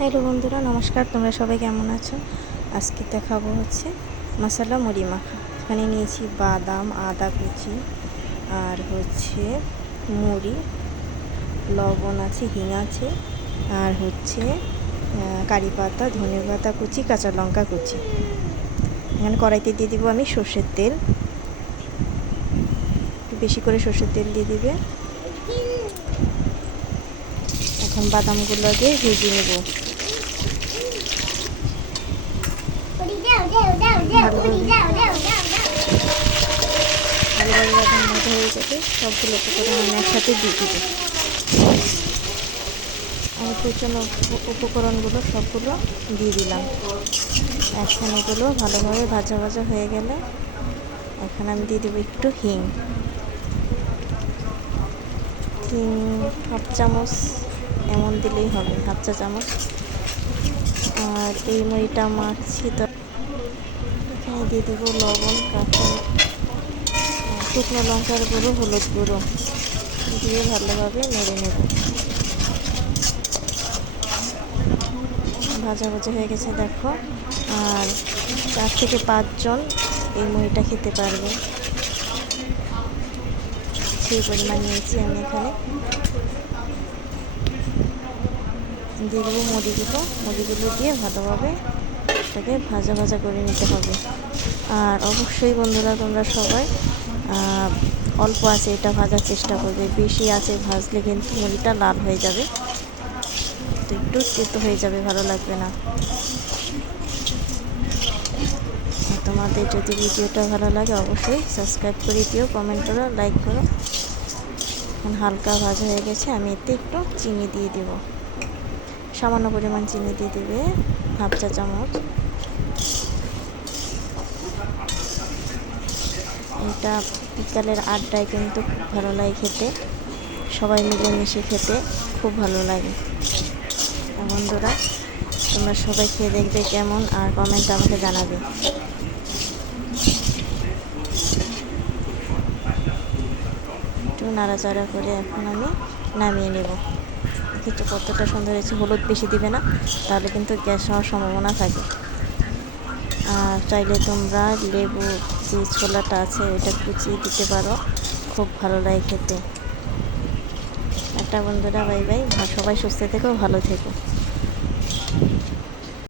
Hello বন্ধুরা, নমস্কার। তোমরা সবাই কেমন আছো? আজকে দেখাবো হচ্ছে মশলা মুড়ি মাখা। এখানে নিয়েছি বাদাম, আদা কুচি, আর হচ্ছে মুড়ি, লবণ আছে, হিং আছে, আর হচ্ছে কারি পাতা, ধনে পাতা কুচি, কাঁচা লঙ্কা কুচি। এখানে কড়াইতে দিয়ে দিব আমি সর্ষের তেল। বেশি করে সর্ষের তেল দিয়ে দিবে। এখন বাদামগুলোকে ভেজে নেব। ভালোভাবে বাদাম ভাজা হয়ে যাবে। সবগুলো উপকরণ আমি একসাথে দিয়ে দিব। আমি কুচানো উপকরণগুলো সবগুলো দিয়ে দিলাম। এখন এগুলো ভালোভাবে ভাজা ভাজা হয়ে গেলে এখন আমি দিয়ে দেবো একটু হিং। হিং হাফ চামচ এমন দিলেই হবে, হাফ চা চামচ। আর এই মুড়িটা মাখছি তো এখানে দিয়ে দেবো লবণ, শুকনো লঙ্কার গুঁড়ো, হলুদ গুঁড়ো দিয়ে ভালোভাবে নেড়ে নেব। ভাজা ভাজা হয়ে গেছে দেখো। আর 4 থেকে 5 জন এই মুড়িটা খেতে পারবে, সেই পরিমাণ নিয়েছি আমি। এখানে দিয়ে দেবো মুড়িগুলো দিয়ে ভালোভাবে এটাকে ভাজা ভাজা করে নিতে হবে। আর অবশ্যই বন্ধুরা, তোমরা সবাই অল্প আছে এটা ভাজার চেষ্টা করবে। বেশি আছে ভাজলে কিন্তু মুড়িটা লাল হয়ে যাবে, তো একটু তেতো হয়ে যাবে, ভালো লাগবে না। তোমাদের যদি ভিডিওটা ভালো লাগে অবশ্যই সাবস্ক্রাইব করে দিও, কমেন্ট করো, লাইক করো। এখন হালকা ভাজা হয়ে গেছে, আমি এতে একটু চিনি দিয়ে দেব। সামান্য পরিমাণ চিনি দিয়ে দেবে, হাফ চা চামচ। এটা বিকালের আড্ডায় কিন্তু খুব ভালো লাগে খেতে, সবাই মিলে মিশে খেতে খুব ভালো লাগে। বন্ধুরা, তোমরা সবাই খেয়ে দেখবে কেমন, আর কমেন্টে আমাকে জানাবে। একটু নাড়াচাড়া করে এখন আমি নামিয়ে নেব। দেখেছো কতটা সুন্দর হয়েছে। হলুদ বেশি দিবে না, তাহলে কিন্তু গ্যাস হওয়ার সম্ভাবনা থাকে। আর চাইলে তোমরা লেবু যে ছোলাটা আছে ওইটা কুচিয়ে দিতে পারো, খুব ভালো লাগে খেতে। একটা বন্ধুরা, বাই বাই। সবাই সুস্থ থেকো, ভালো থেকো।